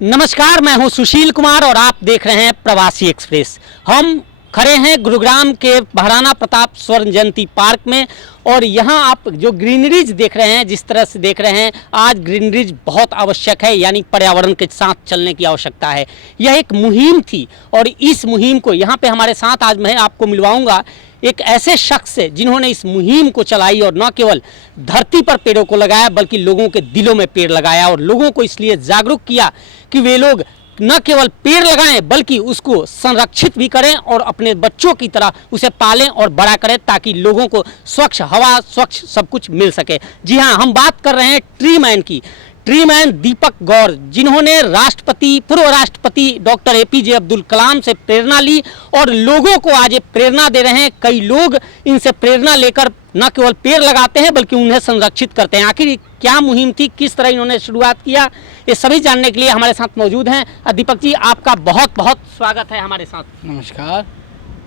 नमस्कार, मैं हूं सुशील कुमार और आप देख रहे हैं प्रवासी एक्सप्रेस। हम खड़े हैं गुरुग्राम के महाराणा प्रताप स्वर्ण जयंती पार्क में और यहां आप जो ग्रीनरीज देख रहे हैं, जिस तरह से देख रहे हैं, आज ग्रीनरीज बहुत आवश्यक है, यानी पर्यावरण के साथ चलने की आवश्यकता है। यह एक मुहिम थी और इस मुहिम को यहाँ पे हमारे साथ आज मैं आपको मिलवाऊंगा एक ऐसे शख्स से जिन्होंने इस मुहिम को चलाई और न केवल धरती पर पेड़ों को लगाया बल्कि लोगों के दिलों में पेड़ लगाया और लोगों को इसलिए जागरूक किया कि वे लोग न केवल पेड़ लगाएं बल्कि उसको संरक्षित भी करें और अपने बच्चों की तरह उसे पालें और बड़ा करें ताकि लोगों को स्वच्छ हवा, स्वच्छ सब कुछ मिल सके। जी हाँ, हम बात कर रहे हैं ट्री मैन की। ट्री मैन दीपक गौर, जिन्होंने पूर्व राष्ट्रपति डॉक्टर एपीजे अब्दुल कलाम से प्रेरणा ली और लोगों को आज ये प्रेरणा दे रहे हैं। कई लोग इनसे प्रेरणा लेकर न केवल पेड़ लगाते हैं बल्कि उन्हें संरक्षित करते हैं। आखिर क्या मुहिम थी, किस तरह इन्होंने शुरुआत किया, ये सभी जानने के लिए हमारे साथ मौजूद हैं। दीपक जी, आपका बहुत बहुत स्वागत है हमारे साथ। नमस्कार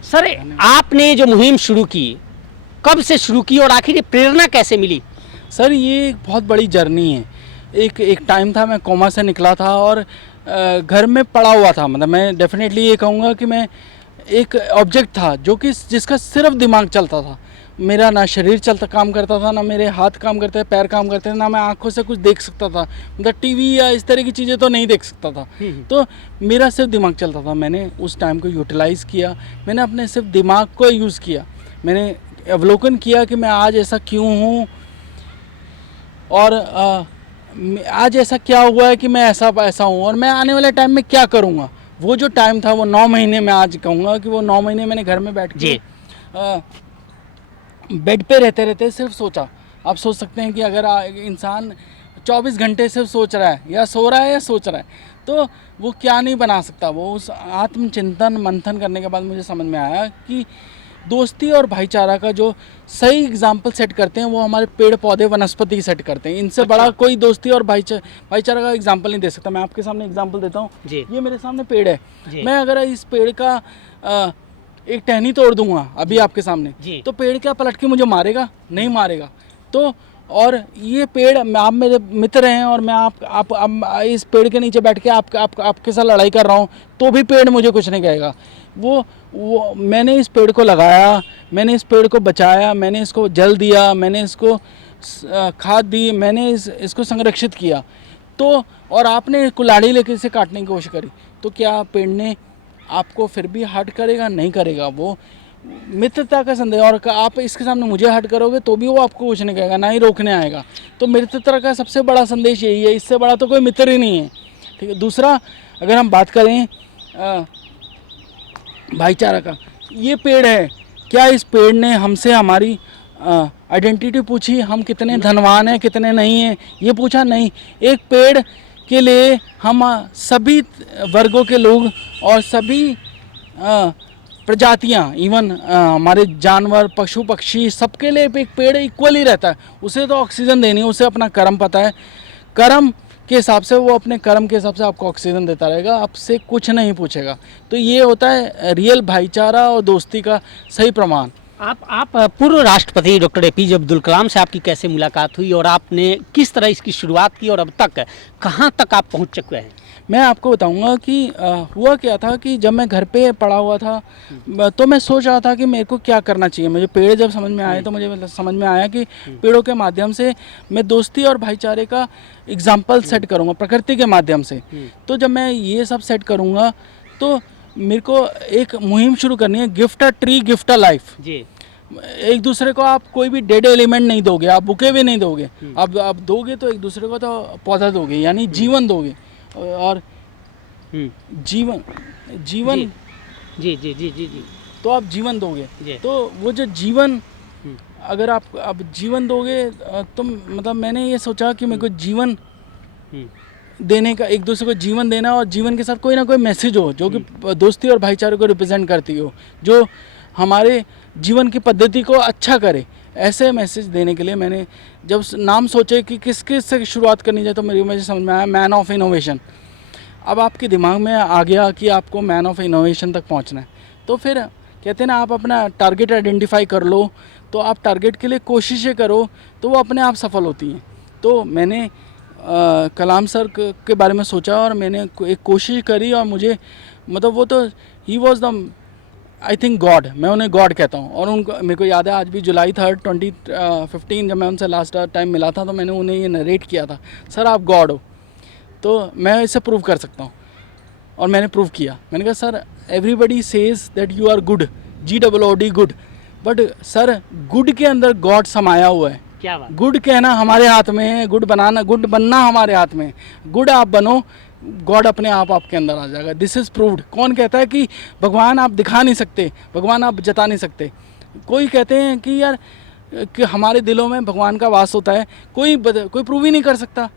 सर, आपने जो मुहिम शुरू की, कब से शुरू की और आखिर ये प्रेरणा कैसे मिली? सर, ये एक बहुत बड़ी जर्नी है। एक टाइम था, मैं कोमा से निकला था और घर में पड़ा हुआ था। मतलब मैं डेफिनेटली ये कहूँगा कि मैं एक ऑब्जेक्ट था जो कि जिसका सिर्फ दिमाग चलता था। मेरा ना शरीर काम करता था, ना मेरे हाथ काम करते थे, पैर काम करते थे, ना मैं आंखों से कुछ देख सकता था। मतलब टीवी या इस तरह की चीज़ें तो नहीं देख सकता था। तो मेरा सिर्फ दिमाग चलता था। मैंने उस टाइम को यूटिलाइज़ किया। मैंने अपने सिर्फ दिमाग को यूज़ किया। मैंने अवलोकन किया कि मैं आज ऐसा क्यों हूँ और आज ऐसा क्या हुआ है कि मैं ऐसा हूँ और मैं आने वाले टाइम में क्या करूँगा। वो जो टाइम था, वो 9 महीने, मैं आज कहूँगा कि वो 9 महीने मैंने घर में बैठ के बेड पे रहते रहते सिर्फ सोचा। आप सोच सकते हैं कि अगर इंसान 24 घंटे सिर्फ सोच रहा है या सो रहा है या सोच रहा है तो वो क्या नहीं बना सकता। वो उस आत्मचिंतन मंथन करने के बाद मुझे समझ में आया कि दोस्ती और भाईचारा का जो सही एग्जाम्पल सेट करते हैं वो हमारे पेड़ पौधे वनस्पति सेट करते हैं। इनसे बड़ा कोई दोस्ती और भाईचारा का एग्जाम्पल नहीं दे सकता। मैं आपके सामने एग्जाम्पल देता हूँ। ये मेरे सामने पेड़ है। मैं अगर इस पेड़ का एक टहनी तोड़ दूंगा अभी आपके सामने, तो पेड़ क्या पलट के मुझे मारेगा? नहीं मारेगा। तो और ये पेड़, आप मेरे मित्र हैं और मैं आप इस पेड़ के नीचे बैठ के आपके साथ लड़ाई कर रहा हूँ तो भी पेड़ मुझे कुछ नहीं कहेगा। वो मैंने इस पेड़ को लगाया, मैंने इस पेड़ को बचाया, मैंने इसको जल दिया, मैंने इसको खाद दी, मैंने इसको संरक्षित किया। तो और आपने कुल्हाड़ी लेके इसे काटने की कोशिश करी, तो क्या पेड़ ने आपको फिर भी हर्ट करेगा? नहीं करेगा। वो मित्रता का संदेश। और आप इसके सामने मुझे हर्ट करोगे तो भी वो आपको कुछ नहीं कहेगा, ना ही रोकने आएगा। तो मित्रता का सबसे बड़ा संदेश यही है। इससे बड़ा तो कोई मित्र ही नहीं है। ठीक है। दूसरा, अगर हम बात करें भाईचारा का, ये पेड़ है, क्या इस पेड़ ने हमसे हमारी आइडेंटिटी पूछी? हम कितने धनवान हैं, कितने नहीं हैं, ये पूछा? नहीं। एक पेड़ के लिए हम सभी वर्गों के लोग और सभी प्रजातियां, इवन हमारे जानवर, पशु पक्षी, सबके लिए एक पेड़ इक्वली रहता है। उसे तो ऑक्सीजन देनी है, उसे अपना कर्म पता है। कर्म के हिसाब से वो अपने कर्म के हिसाब से आपको ऑक्सीजन देता रहेगा, आपसे कुछ नहीं पूछेगा। तो ये होता है रियल भाईचारा और दोस्ती का सही प्रमाण। आप पूर्व राष्ट्रपति डॉक्टर एपीजे अब्दुल कलाम से आपकी कैसे मुलाकात हुई और आपने किस तरह इसकी शुरुआत की और अब तक कहाँ तक आप पहुँच चुके हैं? मैं आपको बताऊंगा कि हुआ क्या था कि जब मैं घर पे पड़ा हुआ था तो मैं सोच रहा था कि मेरे को क्या करना चाहिए। मुझे पेड़ जब समझ में आए तो मुझे समझ में आया कि पेड़ों के माध्यम से मैं दोस्ती और भाईचारे का एग्जाम्पल सेट करूँगा प्रकृति के माध्यम से। तो जब मैं ये सब सेट करूँगा तो मेरे को एक मुहिम शुरू करनी है, gift a tree gift a life. एक दूसरे को आप कोई भी डेड एलिमेंट नहीं दोगे, आप बुके भी नहीं दोगे। आप दोगे तो एक दूसरे को तो पौधा दोगे, यानी जीवन दोगे। और जीवन जी जी जी जी जी तो आप जीवन दोगे। तो वो जो जीवन, अगर आप जीवन दोगे तो मतलब मैंने ये सोचा कि मेरे को जीवन देने का, एक दूसरे को जीवन देना और जीवन के साथ कोई ना कोई मैसेज हो जो कि दोस्ती और भाईचारे को रिप्रेजेंट करती हो, जो हमारे जीवन की पद्धति को अच्छा करे। ऐसे मैसेज देने के लिए मैंने जब नाम सोचे कि किस से शुरुआत करनी चाहिए तो मुझे समझ में आया मैन ऑफ इनोवेशन। अब आपके दिमाग में आ गया कि आपको मैन ऑफ इनोवेशन तक पहुंचना है, तो फिर कहते हैं ना, आप अपना टारगेट आइडेंटिफाई कर लो, तो आप टारगेट के लिए कोशिशें करो तो वो अपने आप सफल होती हैं। तो मैंने कलाम सर के बारे में सोचा और मैंने एक कोशिश करी और मुझे मतलब वो तो he was the I think God, मैं उन्हें गॉड कहता हूँ। और उनको मेरे को याद है आज भी जुलाई 3, 2015 जब मैं उनसे लास्ट टाइम मिला था तो मैंने उन्हें ये नरेट किया था, सर आप गॉड हो तो मैं इसे प्रूव कर सकता हूँ। और मैंने प्रूव किया। मैंने कहा sir everybody says that you are good, GOOD good, but sir good के अंदर गॉड समाया हुआ है। क्या बात। गुड कहना हमारे हाथ में है, गुड बनाना, गुड बनना हमारे हाथ में है। गुड आप बनो, गॉड अपने आप आपके अंदर आ जाएगा। This is proved. कौन कहता है कि भगवान आप दिखा नहीं सकते, भगवान आप जता नहीं सकते? कोई कहते हैं कि यार कि हमारे दिलों में भगवान का वास होता है, कोई प्रूव ही नहीं कर सकता।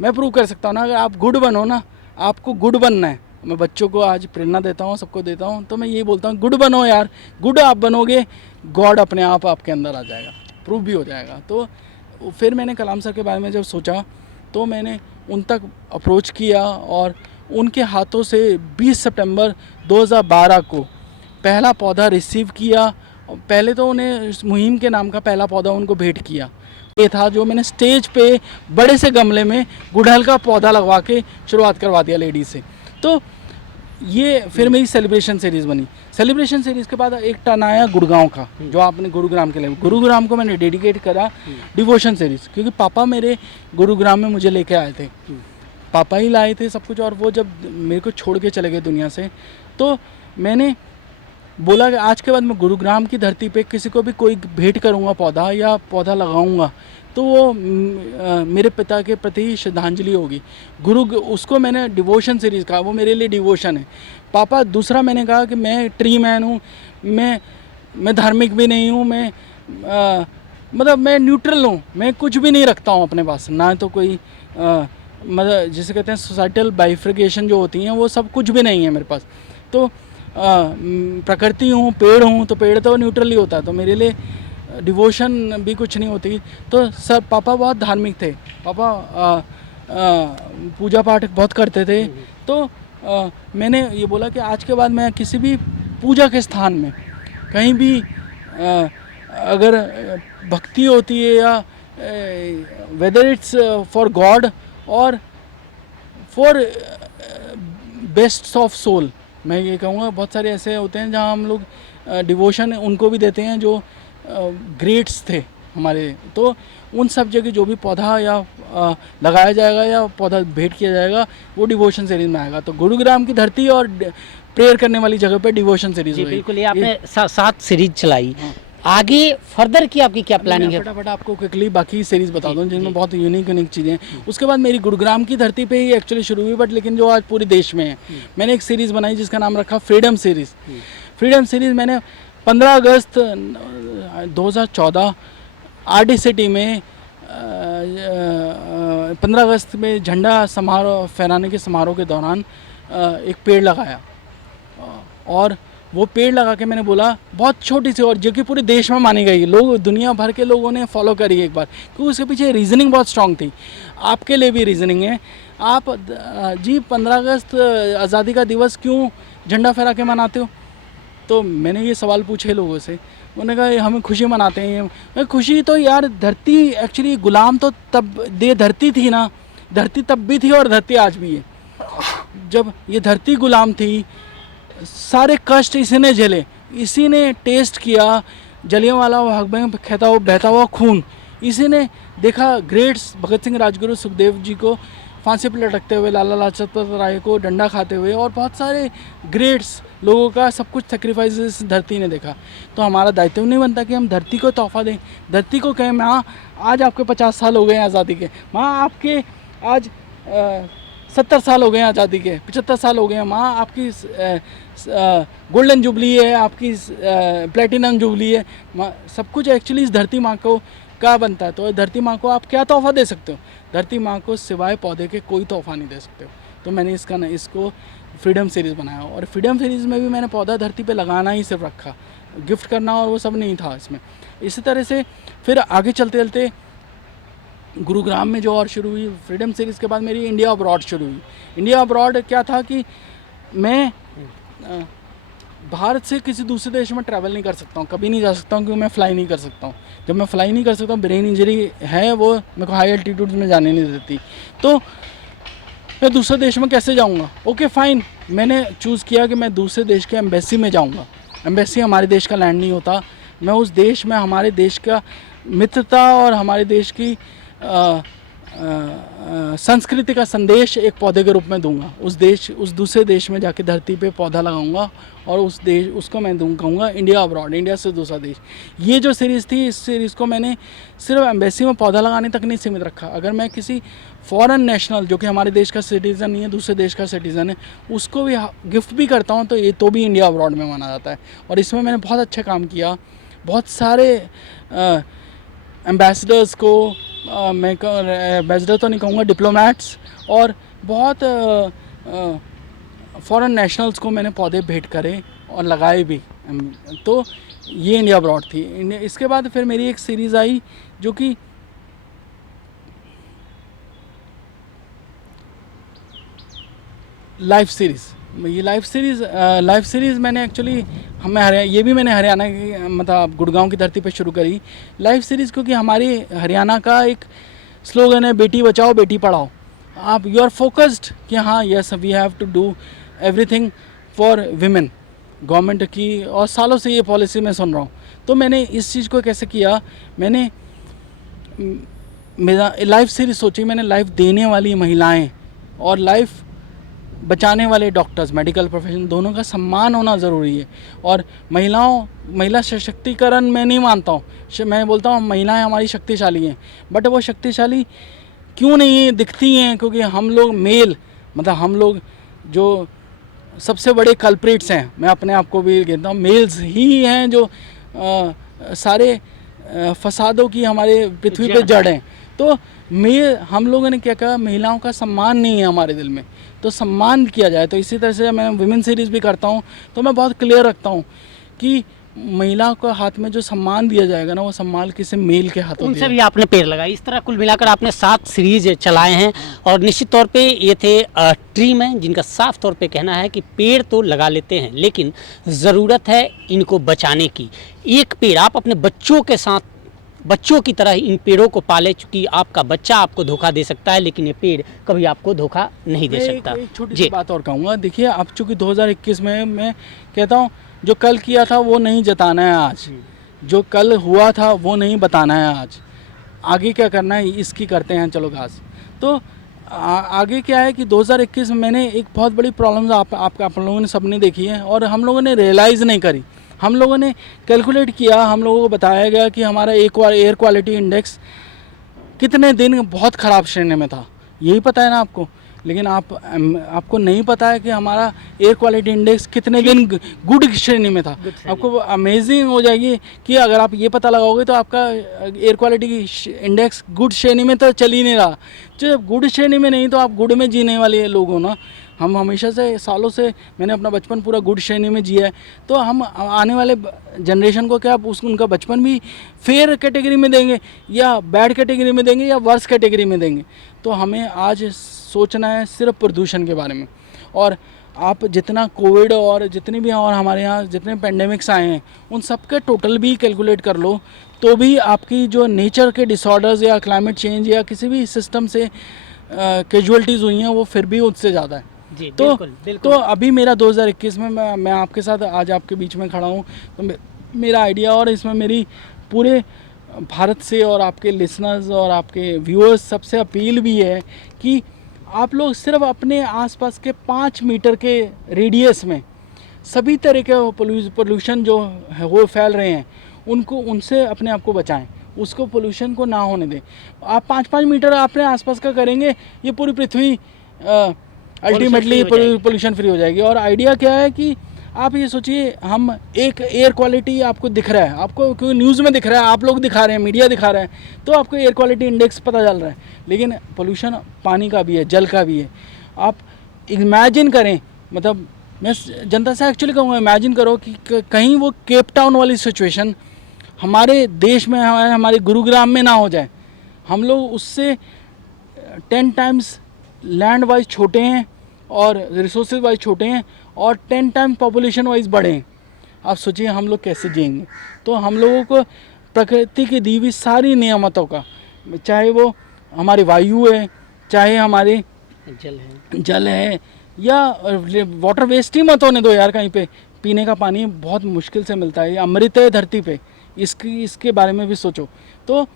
मैं प्रूव कर सकता हूँ ना। अगर आप गुड बनो ना, आपको गुड बनना है। मैं बच्चों को आज प्रेरणा देता हूँ, सबको देता हूँ, तो मैं यही बोलता हूँ गुड बनो यार। गुड आप बनोगे, गॉड अपने आप आपके अंदर आ जाएगा, प्रूव भी हो जाएगा। तो फिर मैंने कलाम सर के बारे में जब सोचा तो मैंने उन तक अप्रोच किया और उनके हाथों से 20 सितंबर 2012 को पहला पौधा रिसीव किया। पहले तो उन्हें मुहिम के नाम का पहला पौधा उनको भेंट किया। ये था जो मैंने स्टेज पे बड़े से गमले में गुड़हल का पौधा लगवा के शुरुआत करवा दिया लेडीज से। तो ये फिर मेरी सेलिब्रेशन सीरीज़ बनी। सेलिब्रेशन सीरीज़ के बाद एक टर्न आया गुड़गांव का, जो आपने गुरुग्राम के लिए, गुरुग्राम को मैंने डेडिकेट करा डिवोशन सीरीज़, क्योंकि पापा मेरे गुरुग्राम में मुझे लेके आए थे, पापा ही लाए थे सब कुछ। और वो जब मेरे को छोड़ के चले गए दुनिया से, तो मैंने बोला कि आज के बाद मैं गुरुग्राम की धरती पे किसी को भी कोई भेंट करूँगा पौधा या पौधा लगाऊँगा तो वो मेरे पिता के प्रति श्रद्धांजलि होगी। उसको मैंने डिवोशन सीरीज़ कहा, वो मेरे लिए डिवोशन है। पापा दूसरा मैंने कहा कि मैं ट्री मैन हूँ, मैं धार्मिक भी नहीं हूँ, मैं मतलब मैं न्यूट्रल हूँ, मैं कुछ भी नहीं रखता हूँ अपने पास, ना तो कोई मतलब जिसे कहते हैं सोसाइटल बाइफ्रिकेशन जो होती हैं वो सब कुछ भी नहीं है मेरे पास। तो प्रकृति हूँ, पेड़ हूँ, तो पेड़ तो न्यूट्रल ही होता है, तो मेरे लिए डिवोशन भी कुछ नहीं होती। तो सर पापा बहुत धार्मिक थे, पापा पूजा पाठ बहुत करते थे। तो मैंने ये बोला कि आज के बाद मैं किसी भी पूजा के स्थान में कहीं भी अगर भक्ति होती है या वेदर इट्स फॉर गॉड और फॉर बेस्ट ऑफ सोल, मैं ये कहूँगा बहुत सारे ऐसे होते हैं जहाँ हम लोग डिवोशन उनको भी देते हैं जो ग्रेट्स थे हमारे। तो उन सब जगह जो भी पौधा या लगाया जाएगा या पौधा भेंट किया जाएगा वो डिवोशन सीरीज में आएगा। तो गुरुग्राम की धरती और प्रेयर करने वाली जगह पे डिवोशन सीरीज जी बिल्कुल। ये आपने 7 सीरीज चलाई। हाँ। आगे फर्दर की आपकी क्या प्लानिंग है? फटाफट आपको क्विकली बाकी सीरीज बता दूं जिनमें बहुत यूनिक चीज़ें हैं। उसके बाद मेरी गुरुग्राम की धरती पे ही एक्चुअली शुरू हुई, बट लेकिन जो आज पूरे देश में है। मैंने एक सीरीज़ बनाई जिसका नाम रखा फ्रीडम सीरीज़। फ्रीडम सीरीज़ मैंने 15 अगस्त 2014 RD सिटी में 15 अगस्त में झंडा समारोह फहराने के समारोह के दौरान एक पेड़ लगाया। और वो पेड़ लगा के मैंने बोला, बहुत छोटी सी, और जो कि पूरे देश में मानी गई, लोग दुनिया भर के लोगों ने फॉलो करी एक बार, क्योंकि उसके पीछे रीज़निंग बहुत स्ट्रांग थी। आपके लिए भी रीज़निंग है। आप जी 15 अगस्त आज़ादी का दिवस क्यों झंडा फहरा के मनाते हो? तो मैंने ये सवाल पूछे लोगों से, उन्होंने कहा हम खुशी मनाते हैं। खुशी तो यार धरती एक्चुअली गुलाम तो तब धरती थी ना, धरती तब भी थी और धरती आज भी है। जब ये धरती गुलाम थी, सारे कष्ट इसी ने झेले, इसी ने टेस्ट किया जलियांवाला बाग में बहता हुआ खून, इसी ने देखा ग्रेट्स भगत सिंह, राजगुरु, सुखदेव जी को फांसी पर लटकते हुए, लाला लाजपत राय को डंडा खाते हुए, और बहुत सारे ग्रेट्स लोगों का सब कुछ सेक्रीफाइस इस धरती ने देखा। तो हमारा दायित्व नहीं बनता कि हम धरती को तोहफा दें, धरती को कहें माँ आज आपके 50 साल हो गए हैं आज़ादी के, माँ आपके आज 70 साल हो गए हैं आज़ादी के, 75 साल हो गए हैं, माँ आपकी गोल्डन जुबली है, आपकी प्लेटिनम जुबली है, माँ सब कुछ एक्चुअली इस धरती माँ को क्या बनता है। तो धरती माँ को आप क्या तोहफा दे सकते हो? धरती माँ को सिवाय पौधे के कोई तोहफा नहीं दे सकते हो। तो मैंने इसको फ्रीडम सीरीज़ बनाया, और फ्रीडम सीरीज़ में भी मैंने पौधा धरती पे लगाना ही सिर्फ रखा, गिफ्ट करना और वो सब नहीं था इसमें। इसी तरह से फिर आगे चलते चलते गुरुग्राम में जो और शुरू हुई फ्रीडम सीरीज़ के बाद मेरी इंडिया अब्रॉड शुरू हुई। इंडिया अब्रॉड क्या था कि मैं भारत से किसी दूसरे देश में ट्रैवल नहीं कर सकता हूँ, कभी नहीं जा सकता हूँ, क्योंकि मैं फ़्लाई नहीं कर सकता हूँ। जब मैं फ़्लाई नहीं कर सकता हूँ, ब्रेन इंजरी है, वो मेरे को हाई एल्टीट्यूड में जाने नहीं देती, तो मैं दूसरे देश में कैसे जाऊँगा? ओके फाइन, मैंने चूज़ किया कि मैं दूसरे देश के एम्बेसी में जाऊँगा। एम्बेसी हमारे देश का लैंड नहीं होता। मैं उस देश में हमारे देश का मित्रता और हमारे देश की संस्कृति का संदेश एक पौधे के रूप में दूंगा। उस दूसरे देश में जाके धरती पे पौधा लगाऊंगा और उसको मैं कहूँगा इंडिया अब्रॉड, इंडिया से दूसरा देश। ये जो सीरीज़ थी, इस सीरीज़ को मैंने सिर्फ एम्बेसी में पौधा लगाने तक नहीं सीमित रखा। अगर मैं किसी फॉरेन नेशनल जो कि हमारे देश का सिटीज़न नहीं है, दूसरे देश का सिटीज़न है, उसको भी गिफ्ट भी करता हूँ, तो ये तो भी इंडिया अब्रॉड में माना जाता है। और इसमें मैंने बहुत अच्छा काम किया। बहुत सारे एम्बेसडर्स को मैं एम्बेसडर तो नहीं कहूँगा, डिप्लोमेट्स और बहुत फॉरेन नेशनल्स को मैंने पौधे भेंट करे और लगाए भी। तो ये इंडिया अब्रॉड थी। इसके बाद फिर मेरी एक सीरीज़ आई जो कि लाइफ सीरीज़। ये लाइफ सीरीज़ मैंने एक्चुअली ये भी मैंने हरियाणा की मतलब गुड़गांव की धरती पे शुरू करी लाइफ सीरीज़, क्योंकि हमारी हरियाणा का एक स्लोगन है, बेटी बचाओ बेटी पढ़ाओ। आप यू आर फोकस्ड कि हाँ yes we have to do everything for women. Government की और सालों से ये पॉलिसी मैं सुन रहा हूँ। तो मैंने इस चीज़ को कैसे किया, मैंने मेरा लाइफ सीरीज़ सोची। मैंने लाइफ देने वाली महिलाएँ और लाइफ बचाने वाले डॉक्टर्स, मेडिकल प्रोफेशन, दोनों का सम्मान होना ज़रूरी है। और महिला सशक्तिकरण मैं नहीं मानता हूँ। मैं बोलता हूँ महिलाएं हमारी शक्तिशाली हैं, बट वो शक्तिशाली क्यों नहीं दिखती हैं? क्योंकि हम लोग हम लोग जो सबसे बड़े कल्प्रिट्स हैं, मैं अपने आप को भी कहता हूँ, मेल्स ही हैं जो सारे फसादों की हमारे पृथ्वी पे जड़ हैं। तो हम लोगों ने क्या कहा, महिलाओं का सम्मान नहीं है हमारे दिल में, तो सम्मान किया जाए। तो इसी तरह से मैं विमेन सीरीज़ भी करता हूँ। तो मैं बहुत क्लियर रखता हूँ कि महिला को हाथ में जो सम्मान दिया जाएगा ना, वो सम्मान किसी मेल के हाथों उनसे भी आपने पेड़ लगाए। इस तरह कुल मिलाकर आपने 7 सीरीज चलाए हैं और निश्चित तौर पे ये थे ट्री मैन, जिनका साफ तौर पे कहना है कि पेड़ तो लगा लेते हैं लेकिन ज़रूरत है इनको बचाने की। एक पेड़ आप अपने बच्चों के साथ, बच्चों की तरह इन पेड़ों को पाले, चूँकि आपका बच्चा आपको धोखा दे सकता है लेकिन ये पेड़ कभी आपको धोखा नहीं दे सकता। एक छोटी सी बात और कहूँगा, देखिए अब चूँकि 2021 में मैं कहता हूँ जो कल किया था वो नहीं जताना है आज, जो कल हुआ था वो नहीं बताना है आज। आगे क्या करना है इसकी करते हैं चलो घास। तो आगे क्या है कि 2021 में मैंने एक बहुत बड़ी प्रॉब्लम्स आप लोगों ने सबने देखी है और हम लोगों ने रियलाइज़ नहीं करी। हम लोगों ने कैलकुलेट किया, हम लोगों को बताया गया कि हमारा एयर क्वालिटी इंडेक्स कितने दिन बहुत ख़राब श्रेणी में था, यही पता है ना आपको। लेकिन आपको नहीं पता है कि हमारा एयर क्वालिटी इंडेक्स कितने दिन गुड श्रेणी में था। आपको अमेजिंग हो जाएगी कि अगर आप ये पता लगाओगे तो आपका एयर क्वालिटी इंडेक्स गुड श्रेणी में तो चल ही नहीं रहा। जब गुड श्रेणी में नहीं तो आप गुड में जीने वाले लोग हो ना। हम हमेशा से सालों से मैंने अपना बचपन पूरा गुड श्रेणी में जिया है, तो हम आने वाले जनरेशन को क्या उनका बचपन भी फेयर कैटेगरी में देंगे या बैड कैटेगरी में देंगे या वर्स कैटेगरी में देंगे। तो हमें आज सोचना है सिर्फ प्रदूषण के बारे में। और आप जितना कोविड और जितनी भी और हमारे यहाँ जितने पेंडेमिक्स आए हैं उन सब के टोटल भी कैलकुलेट कर लो तो भी आपकी जो नेचर के डिसऑर्डर्स या क्लाइमेट चेंज या किसी भी सिस्टम से कैजुअलिटीज़ हुई हैं वो फिर भी उससे ज़्यादा है। जी, तो बिल्कुल, बिल्कुल। तो अभी मेरा 2021 में मैं आपके साथ आज आपके बीच में खड़ा हूँ, तो मेरा आइडिया और इसमें मेरी पूरे भारत से और आपके लिसनर्स और आपके व्यूअर्स सबसे अपील भी है कि आप लोग सिर्फ अपने आसपास के 5 मीटर के रेडियस में सभी तरह के पोल्यूशन जो है वो फैल रहे हैं उनसे अपने आप को बचाएं, उसको पोल्यूशन को ना होने दें। आप 5-5 मीटर अपने आसपास का करेंगे, ये पूरी पृथ्वी अल्टीमेटली पोल्यूशन फ्री हो जाएगी। और आइडिया क्या है कि आप ये सोचिए, हम एक एयर क्वालिटी आपको दिख रहा है, आपको क्योंकि न्यूज़ में दिख रहा है, आप लोग दिखा रहे हैं, मीडिया दिखा रहा है, तो आपको एयर क्वालिटी इंडेक्स पता चल रहा है, लेकिन पोल्यूशन पानी का भी है, जल का भी है। आप इमेजिन करें, मतलब मैं जनता से एक्चुअली कहूँगा, इमेजिन करो कि कहीं वो केप टाउन वाली सिचुएशन हमारे देश में, हमारे गुरुग्राम में ना हो जाए। हम लोग उससे 10 टाइम्स लैंड वाइज छोटे हैं और रिसोर्सेज वाइज छोटे हैं और 10 टाइम्स पॉपुलेशन वाइज बड़े हैं। आप सोचिए हम लोग कैसे जिएंगे। तो हम लोगों को प्रकृति की दी हुई सारी नियामतों का, चाहे वो हमारी वायु है, चाहे हमारी जल है, या वाटर वेस्ट ही मत होने दो यार। कहीं पे पीने का पानी बहुत मुश्किल से मिलता है, ये अमृत है धरती पे, इसके बारे में भी सोचो। तो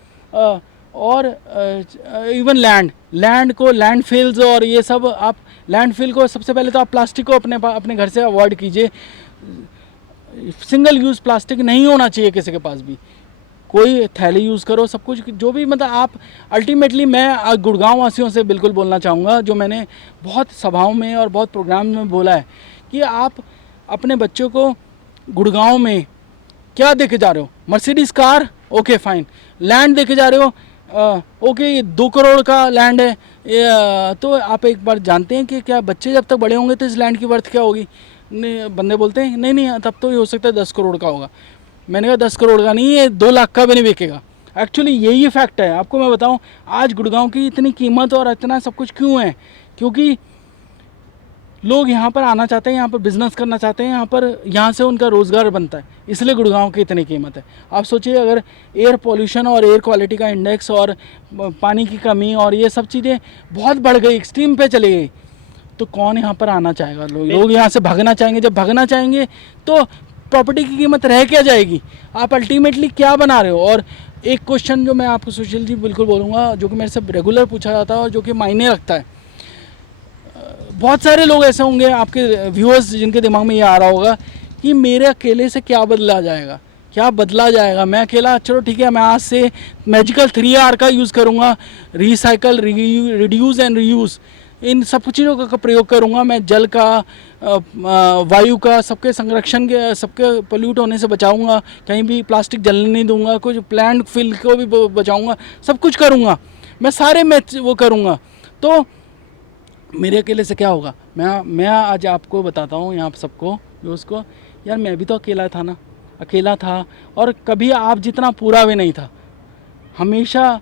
और इवन लैंड को लैंडफिल्स और ये सब, आप लैंडफिल को सबसे पहले तो आप प्लास्टिक को अपने घर से अवॉइड कीजिए। सिंगल यूज़ प्लास्टिक नहीं होना चाहिए किसी के पास भी। कोई थैली यूज़ करो, सब कुछ जो भी, मतलब आप अल्टीमेटली, मैं गुड़गांव वासियों से बिल्कुल बोलना चाहूँगा, जो मैंने बहुत सभाओं में और बहुत प्रोग्राम में बोला है, कि आप अपने बच्चों को गुड़गांव में क्या देके जा रहे हो? Mercedes car, okay fine. Land देके जा रहे हो, ओके ये 2 करोड़ का लैंड है, तो आप एक बार जानते हैं कि क्या बच्चे जब तक बड़े होंगे तो इस लैंड की वर्थ क्या होगी? बंदे बोलते हैं नहीं तब तो ये हो सकता है 10 करोड़ का होगा। मैंने कहा 10 करोड़ का नहीं, ये 2 लाख का भी नहीं बिकेगा। एक्चुअली यही फैक्ट है। आपको मैं बताऊं, आज गुड़गांव की इतनी कीमत और इतना सब कुछ क्यों है? क्योंकि लोग यहाँ पर आना चाहते हैं, यहाँ पर बिजनेस करना चाहते हैं, यहाँ से उनका रोज़गार बनता है, इसलिए गुड़गांव की इतनी कीमत है। आप सोचिए अगर एयर पॉल्यूशन और एयर क्वालिटी का इंडेक्स और पानी की कमी और ये सब चीज़ें बहुत बढ़ गई, एक्सट्रीम पे चली गई, तो कौन यहाँ पर आना चाहेगा? लोग यहाँ से भागना चाहेंगे। जब भागना चाहेंगे तो प्रॉपर्टी की कीमत रह क्या जाएगी? आप अल्टीमेटली क्या बना रहे हो? और एक क्वेश्चन जो मैं आपको सुशील जी बिल्कुल बोलूँगा, जो कि मेरे से रेगुलर पूछा जाता है और जो कि मायने रखता है। बहुत सारे लोग ऐसे होंगे आपके व्यूअर्स जिनके दिमाग में ये आ रहा होगा कि मेरे अकेले से क्या बदला जाएगा, क्या बदला जाएगा? मैं अकेला, चलो ठीक है, मैं आज से मैजिकल 3R का यूज़ करूँगा, रिसाइकल, रिड्यूस एंड रीयूज़, इन सब चीज़ों का प्रयोग करूँगा। मैं जल का, वायु का, सबके संरक्षण के, सबके पोल्यूट होने से बचाऊँगा, कहीं भी प्लास्टिक जलने नहीं दूँगा, कुछ प्लांट फिल को भी बचाऊँगा, सब कुछ करूँगा मैं, सारे मैं वो करूँगा। तो मेरे अकेले से क्या होगा? मैं आज आपको बताता हूँ, यहाँ सबको, उसको, यार मैं भी तो अकेला था और कभी आप जितना पूरा भी नहीं था, हमेशा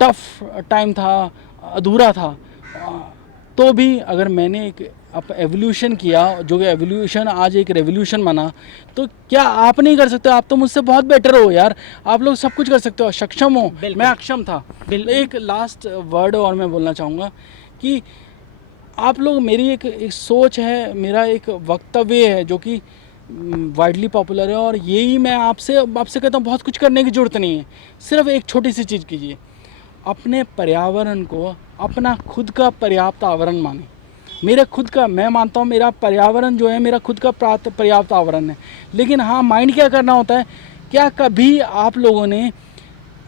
टफ टाइम था, अधूरा था। तो भी अगर मैंने एक एवोल्यूशन किया, जो कि एवोल्यूशन आज एक रेवोल्यूशन बना, तो क्या आप नहीं कर सकते? आप तो मुझसे बहुत बेटर हो यार, आप लोग सब कुछ कर सकते हो, सक्षम हो, मैं अक्षम था। एक लास्ट वर्ड और मैं बोलना चाहूँगा कि आप लोग, मेरी एक सोच है, मेरा एक वक्तव्य है जो कि वाइडली पॉपुलर है, और यही मैं आपसे कहता हूँ, बहुत कुछ करने की ज़रूरत नहीं है, सिर्फ एक छोटी सी चीज़ कीजिए, अपने पर्यावरण को अपना खुद का पर्याप्त आवरण माने। मेरे खुद का, मैं मानता हूँ मेरा पर्यावरण जो है मेरा खुद का पर्याप्त आवरण है। लेकिन हाँ, माइंड क्या करना होता है, क्या कभी आप लोगों ने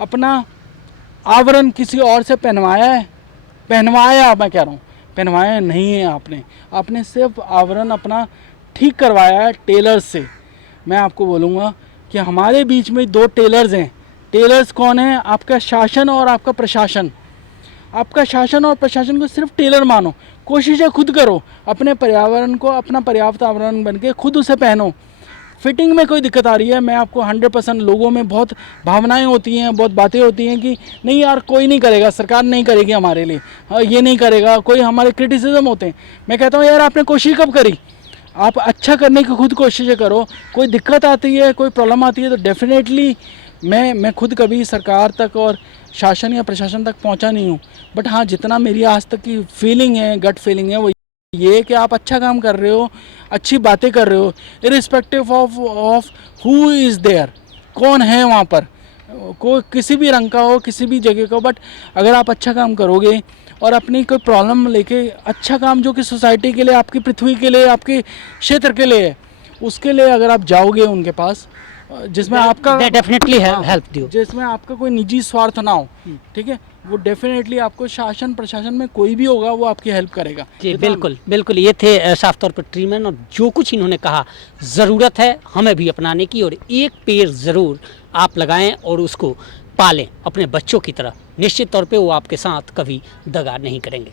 अपना आवरण किसी और से पहनवाया है? मैं कह रहा हूँ, पहनवाया नहीं है आपने सिर्फ आवरण अपना ठीक करवाया है टेलर्स से। मैं आपको बोलूँगा कि हमारे बीच में 2 टेलर्स हैं। टेलर्स कौन है? आपका शासन और आपका प्रशासन। आपका शासन और प्रशासन को सिर्फ टेलर मानो, कोशिशें खुद करो, अपने पर्यावरण को अपना पर्याप्त आवरण बन के खुद उसे पहनो। फिटिंग में कोई दिक्कत आ रही है, मैं आपको 100%, लोगों में बहुत भावनाएं होती हैं, बहुत बातें होती हैं कि नहीं यार कोई नहीं करेगा, सरकार नहीं करेगी हमारे लिए, ये नहीं करेगा, कोई हमारे क्रिटिसिज्म होते हैं। मैं कहता हूँ यार आपने कोशिश कब करी? आप अच्छा करने की खुद कोशिशें करो। कोई दिक्कत आती है, कोई प्रॉब्लम आती है, तो डेफिनेटली मैं खुद कभी सरकार तक और शासन या प्रशासन तक पहुंचा नहीं हूं, बट हाँ, जितना मेरी आज तक की फीलिंग है, गट फीलिंग है, वो ये कि आप अच्छा काम कर रहे हो, अच्छी बातें कर रहे हो, irrespective of who is there, कौन है वहाँ पर, कोई किसी भी रंग का हो, किसी भी जगह का, बट अगर आप अच्छा काम करोगे और अपनी कोई प्रॉब्लम लेके, अच्छा काम जो कि सोसाइटी के लिए, आपकी पृथ्वी के लिए, आपके क्षेत्र के लिए है, उसके लिए अगर आप जाओगे उनके पास, जिसमें आपका डेफिनेटली हेल्प यू, जिसमें आपका कोई निजी स्वार्थ ना हो, ठीक है, वो डेफिनेटली आपको शासन प्रशासन में कोई भी होगा वो आपकी हेल्प करेगा। जी बिल्कुल ये थे साफ तौर पर ट्रीमैन, और जो कुछ इन्होंने कहा ज़रूरत है हमें भी अपनाने की, और एक पेड़ ज़रूर आप लगाएं और उसको पालें अपने बच्चों की तरह। निश्चित तौर पे वो आपके साथ कभी दगा नहीं करेंगे।